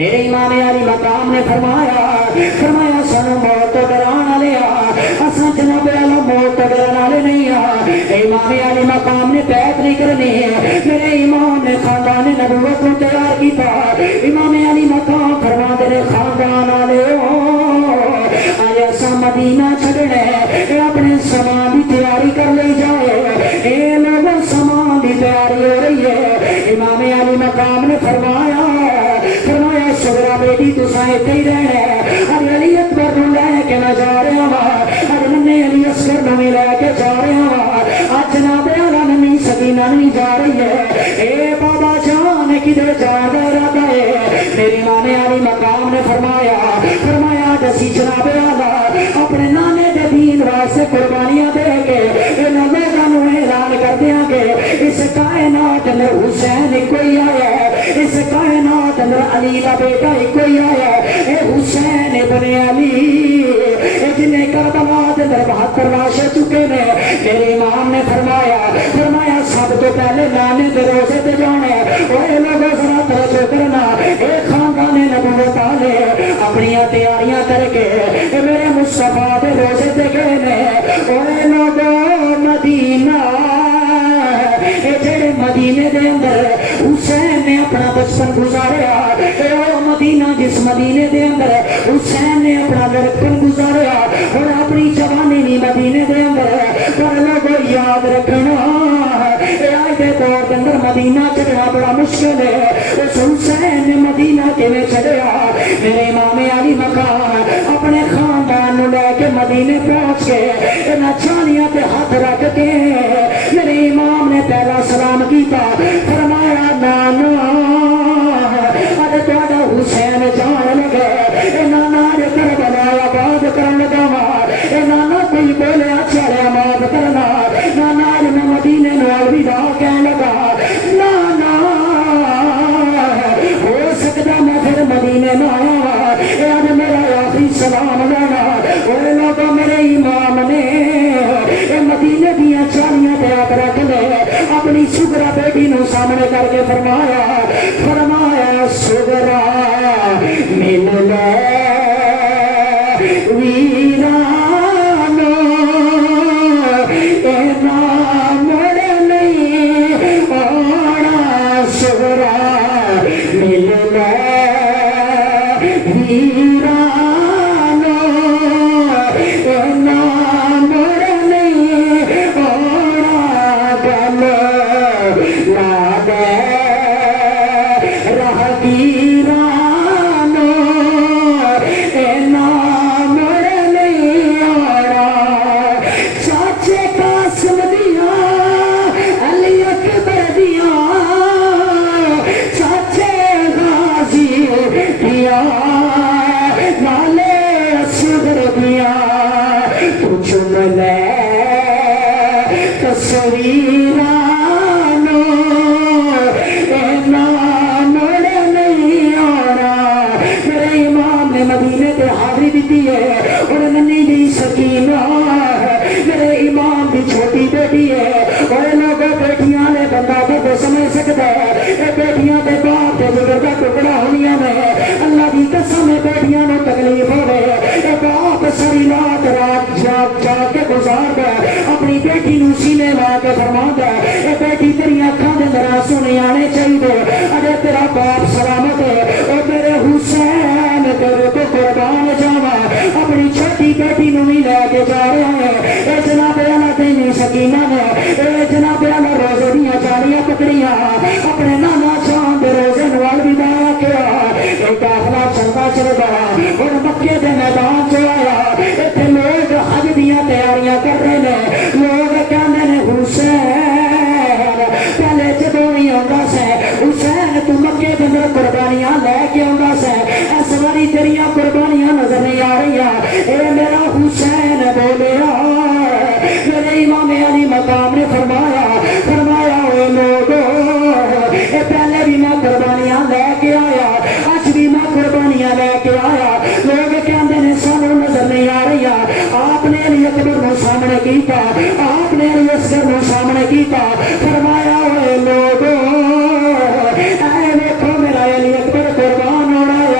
میرے امام علی مقام نے فرمایا سنو موت تو ڈرانا لیا اصلا جناب والا موت تو ڈرانا لے نہیں امام علی مقام نے بیعت نہیں کرنی ہے میرے امام نے خاندان نبوت کو تیار کیتا امام علی مقام فرما دے خاندان والے آیا سا مدینہ چھڑنے اپنے سامان کی تیاری کر لے جائے اے لوگوں سامان کی تیاری ہو رہی ہے امام علی مقام نے فرمایا سغرا بیٹی تو سائتے ہی رہنا ہے ارے علی اکبر نو لے کے نہ جا رہا وا ارے ننے علی اصغر نو لے کے جا رہا وا آج جناب اعلیٰ ننی سکینہ نہیں جا رہی ہے اے بابا جان کدھر جا رہا ہے میرے امام علی مقام نے فرمایا جسی جناب اعلیٰ اپنے نانے دے دین واسطے قربانیاں دے کے ان لوگوں اعلان کر دیا کہ اس کائنات میں حسین کوئی آیا ہے اس کائنات میں علی کا بیٹا کوئی آیا ہے اے حسین ابن علی جنہیں کربلا دے در 72 لاشیں چکے نے میرے امام نے فرمایا سب تو پہلے نانے دے روزے تے جانے اے لوگوں ذرا توجہ کرنا اے خاندان نبوت والے اپنی تیاریاں کر کے میرے مصطفیٰ دے روزے تے گئے نے اے لوگوں مدینہ جڑے مدینے دے اندر حسین نے اپنا بچپن گزاریا او مدینہ جس مدینے دے اندر حسین نے اپنا لڑکپن گزاریا اور اپنی جوانی نہیں مدینے دے اندر پر لوگوں یاد رکھنا آج دے دور کے اندر مدینہ چڑھنا بڑا مشکل ہے اس حسین نے مدینہ کیویں چڑھیا میرے امام علی مقام اپنے خاندان نو لے کے مدینے پہنچ کے انہاں چھانیاں تے ہاتھ رکھ کے میرے امام نے پہلا سلام کیتا فرمایا نانا ارے تہاڈا حسین جان لگے نانا نے کربلا آباد کرن لگا وا نانا کوئی بولیا چڑیا معاف کرنا نانا میں مدینے نو الوداع کہن لگا نانا ہو سکتا میں پھر مدینے نہ آیا وا میرا آخری سلام لینا وہ لوگوں میرے امام نے مدینے دیا چالیاں تے آگ رکھ لے اپنی سغرا بیٹی نو سامنے کر کے فرمایا سغرا مل لے ویرانو اے نام نہیں آنا سغرا مل لے ویرانو اے نام اپنی بیٹی نو سینے لا کے فرماتا ہے بیٹی تیری اکھاں دے اندر آنسو نہیں آنے چاہیے اجے تیرا باپ سلامت ہے او میرے حسین تیرے تو قربان جاواں اپنی چھوٹی بیٹی نو بھی لے کے جا رہا ہے اے جناب اعلیٰ تینی سکینہ نے اے جناب اعلیٰ روزے دیاں چالیاں پکڑیاں اپنے نانا جان دے روزے نو الوداع کیا اے قافلہ چلدا اور مکے دے میدان چ آیا ایتھے لوگ حج دیاں تیاریاں کر رہے نے لوگ کہندے نے حسین پہلے جدوں ہی آندا سے حسین تو مکے دے اندر قربانیاں لے کے آندا سے اس واری تیریاں قربانیاں نظر نہیں آ رہی اے میرا حسین بولیا میرے امام علی مقام نے فرمایا اے لوگو اے پہلے بھی میں قربانیاں لے کے آیا اج بھی میں قربانیاں لے کے آیا لوگ کہندے نے سانو نظر نہیں آ رہی آپ نے علی اکبر نو سامنے کیتا آپ نے علی اصغر نو سامنے کیتا فرمایا اے لوگو اے دیکھو میرا علی اکبر قربان ہونا ہے